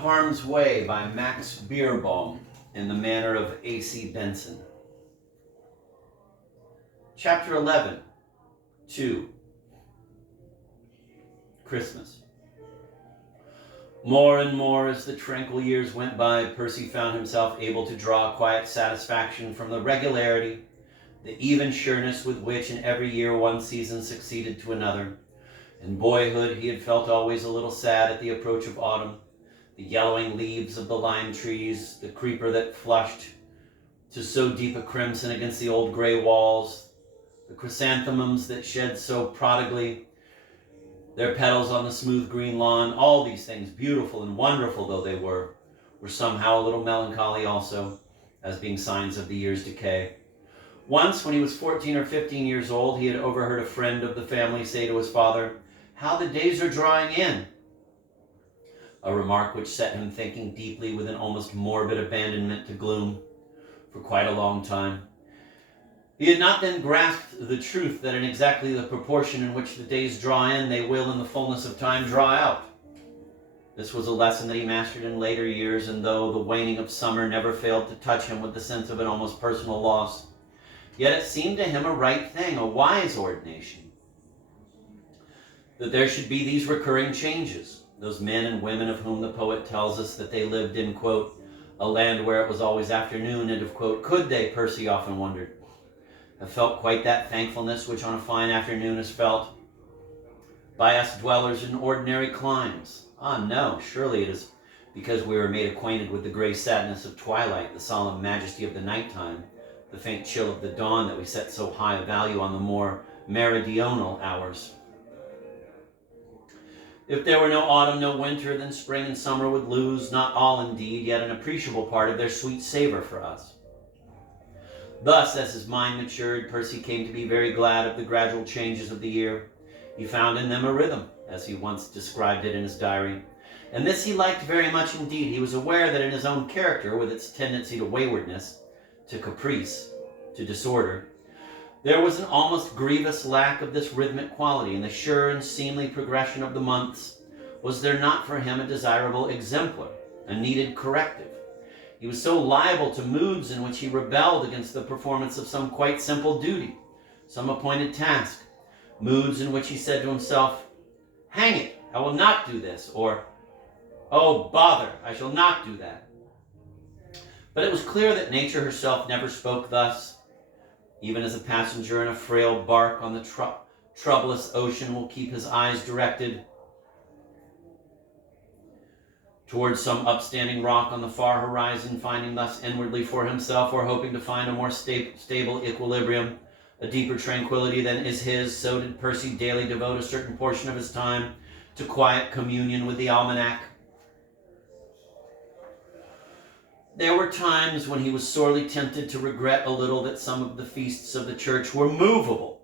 Harm's Way by Max Beerbohm in the manner of A.C. Benson. Chapter 11, 2, Christmas. More and more as the tranquil years went by, Percy found himself able to draw quiet satisfaction from the regularity, the even sureness with which in every year one season succeeded to another. In boyhood he had felt always a little sad at the approach of autumn. The yellowing leaves of the lime trees, the creeper that flushed to so deep a crimson against the old gray walls, the chrysanthemums that shed so prodigally their petals on the smooth green lawn, all these things, beautiful and wonderful though they were somehow a little melancholy also, as being signs of the year's decay. Once, when he was 14 or 15 years old, he had overheard a friend of the family say to his father, "How the days are drawing in," a remark which set him thinking deeply with an almost morbid abandonment to gloom for quite a long time. He had not then grasped the truth that in exactly the proportion in which the days draw in, they will in the fullness of time draw out. This was a lesson that he mastered in later years, and though the waning of summer never failed to touch him with the sense of an almost personal loss, yet it seemed to him a right thing, a wise ordination, that there should be these recurring changes. Those men and women of whom the poet tells us that they lived in, quote, a land where it was always afternoon, end of quote, could they, Percy often wondered, have felt quite that thankfulness which on a fine afternoon is felt by us dwellers in ordinary climes? Ah, no, surely it is because we were made acquainted with the gray sadness of twilight, the solemn majesty of the nighttime, the faint chill of the dawn, that we set so high a value on the more meridional hours. If there were no autumn, no winter, then spring and summer would lose, not all indeed, yet an appreciable part of their sweet savor for us. Thus, as his mind matured, Percy came to be very glad of the gradual changes of the year. He found in them a rhythm, as he once described it in his diary, and this he liked very much indeed. He was aware that in his own character, with its tendency to waywardness, to caprice, to disorder, there was an almost grievous lack of this rhythmic quality, and the sure and seemly progression of the months was there not for him a desirable exemplar, a needed corrective. He was so liable to moods in which he rebelled against the performance of some quite simple duty, some appointed task, moods in which he said to himself, "Hang it, I will not do this," or, "Oh, bother, I shall not do that." But it was clear that nature herself never spoke thus. Even as a passenger in a frail bark on the troublous ocean will keep his eyes directed towards some upstanding rock on the far horizon, finding thus inwardly for himself, or hoping to find a more stable equilibrium, a deeper tranquility than is his, so did Percy daily devote a certain portion of his time to quiet communion with the almanac. There were times when he was sorely tempted to regret a little that some of the feasts of the church were movable.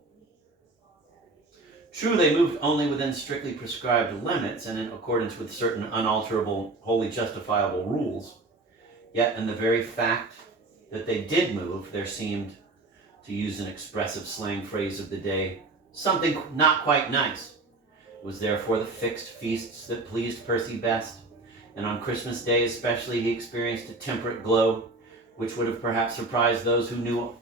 True, they moved only within strictly prescribed limits and in accordance with certain unalterable, wholly justifiable rules. Yet in the very fact that they did move, there seemed, to use an expressive slang phrase of the day, something not quite nice. It was therefore the fixed feasts that pleased Percy best. And on Christmas Day especially, he experienced a temperate glow, which would have perhaps surprised those who knew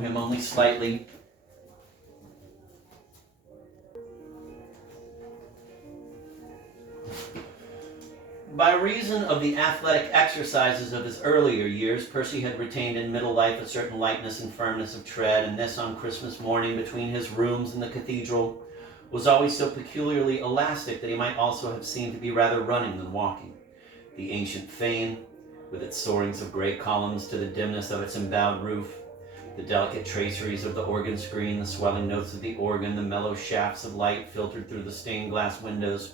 him only slightly. By reason of the athletic exercises of his earlier years, Percy had retained in middle life a certain lightness and firmness of tread, and this on Christmas morning between his rooms and the cathedral was always so peculiarly elastic that he might also have seemed to be rather running than walking. The ancient fane, with its soarings of gray columns to the dimness of its embowed roof, the delicate traceries of the organ screen, the swelling notes of the organ, the mellow shafts of light filtered through the stained glass windows,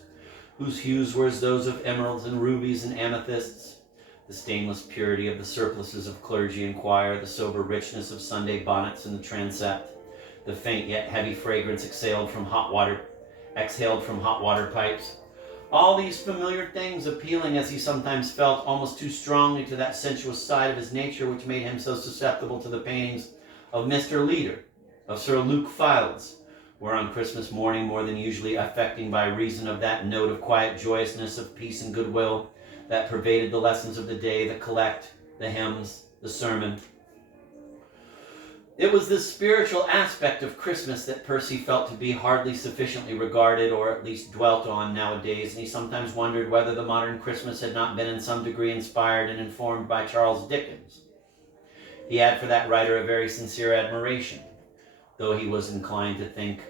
whose hues were as those of emeralds and rubies and amethysts, the stainless purity of the surplices of clergy and choir, the sober richness of Sunday bonnets in the transept, the faint yet heavy fragrance exhaled from hot water pipes. All these familiar things appealing, as he sometimes felt, almost too strongly to that sensuous side of his nature which made him so susceptible to the paintings of Mr. Leader, of Sir Luke Fildes, were on Christmas morning more than usually affecting by reason of that note of quiet joyousness, of peace and goodwill that pervaded the lessons of the day, the collect, the hymns, the sermon. It was this spiritual aspect of Christmas that Percy felt to be hardly sufficiently regarded, or at least dwelt on nowadays, and he sometimes wondered whether the modern Christmas had not been in some degree inspired and informed by Charles Dickens. He had for that writer a very sincere admiration, though he was inclined to think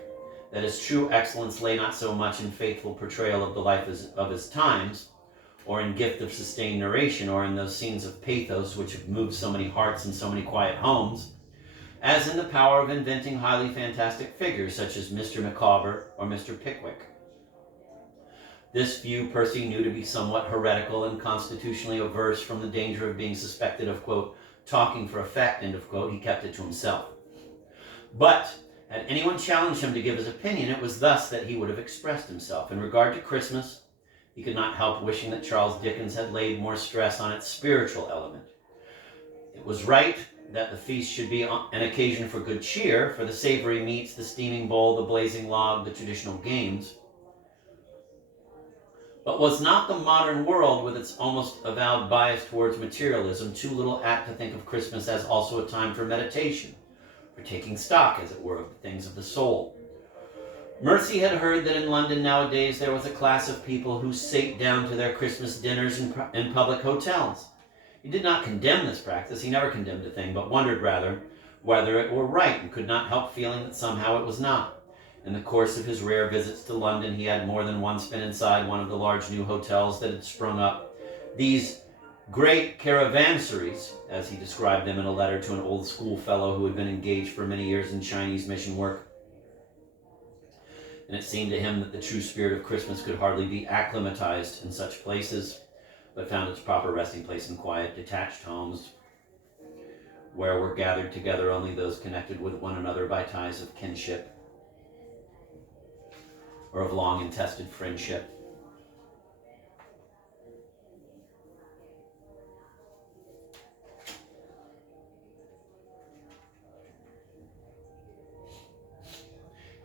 that his true excellence lay not so much in faithful portrayal of the life of his times, or in gift of sustained narration, or in those scenes of pathos which have moved so many hearts in so many quiet homes, as in the power of inventing highly fantastic figures such as Mr. Micawber or Mr. Pickwick. This view Percy knew to be somewhat heretical and constitutionally averse from the danger of being suspected of, quote, talking for effect, end of quote. He kept it to himself. But had anyone challenged him to give his opinion, it was thus that he would have expressed himself. In regard to Christmas, he could not help wishing that Charles Dickens had laid more stress on its spiritual element. It was right that the feast should be an occasion for good cheer, for the savory meats, the steaming bowl, the blazing log, the traditional games. But was not the modern world, with its almost avowed bias towards materialism, too little apt to think of Christmas as also a time for meditation, for taking stock, as it were, of the things of the soul? Mercy had heard that in London nowadays there was a class of people who sate down to their Christmas dinners in public hotels. He did not condemn this practice, he never condemned a thing, but wondered rather whether it were right, and could not help feeling that somehow it was not. In the course of his rare visits to London, he had more than once been inside one of the large new hotels that had sprung up. These great caravanseries, as he described them in a letter to an old schoolfellow who had been engaged for many years in Chinese mission work. And it seemed to him that the true spirit of Christmas could hardly be acclimatized in such places, but found its proper resting place in quiet, detached homes, where were gathered together only those connected with one another by ties of kinship or of long and tested friendship.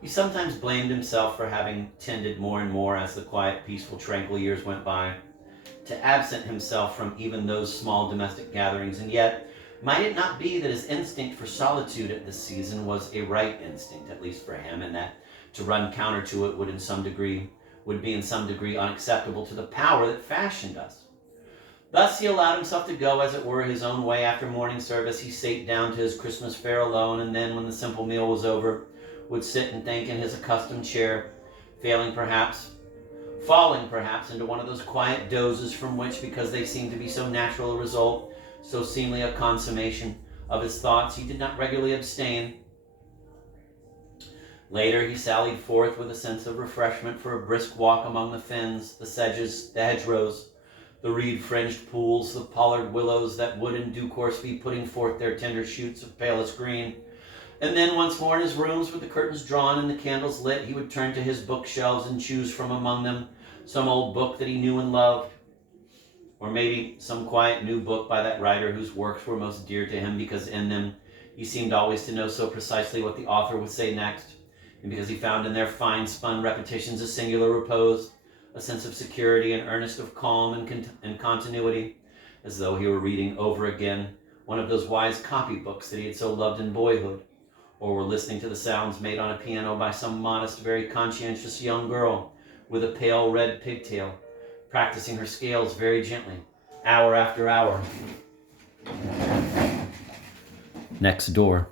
He sometimes blamed himself for having tended more and more, as the quiet, peaceful, tranquil years went by, to absent himself from even those small domestic gatherings, and yet might it not be that his instinct for solitude at this season was a right instinct, at least for him, and that to run counter to it would be in some degree unacceptable to the power that fashioned us? Thus he allowed himself to go, as it were, his own way. After morning service he sate down to his Christmas fare alone, and then, when the simple meal was over, would sit and think in his accustomed chair, falling perhaps into one of those quiet dozes from which, because they seemed to be so natural a result, so seemly a consummation of his thoughts, he did not regularly abstain. Later he sallied forth with a sense of refreshment for a brisk walk among the fens, the sedges, the hedgerows, the reed-fringed pools, the pollard willows that would in due course be putting forth their tender shoots of palest green. And then once more in his rooms, with the curtains drawn and the candles lit, he would turn to his bookshelves and choose from among them some old book that he knew and loved, or maybe some quiet new book by that writer whose works were most dear to him, because in them he seemed always to know so precisely what the author would say next, and because he found in their fine-spun repetitions a singular repose, a sense of security, an earnest of calm and continuity, as though he were reading over again one of those wise copybooks that he had so loved in boyhood, or were listening to the sounds made on a piano by some modest, very conscientious young girl with a pale red pigtail, practicing her scales very gently, hour after hour. Next door.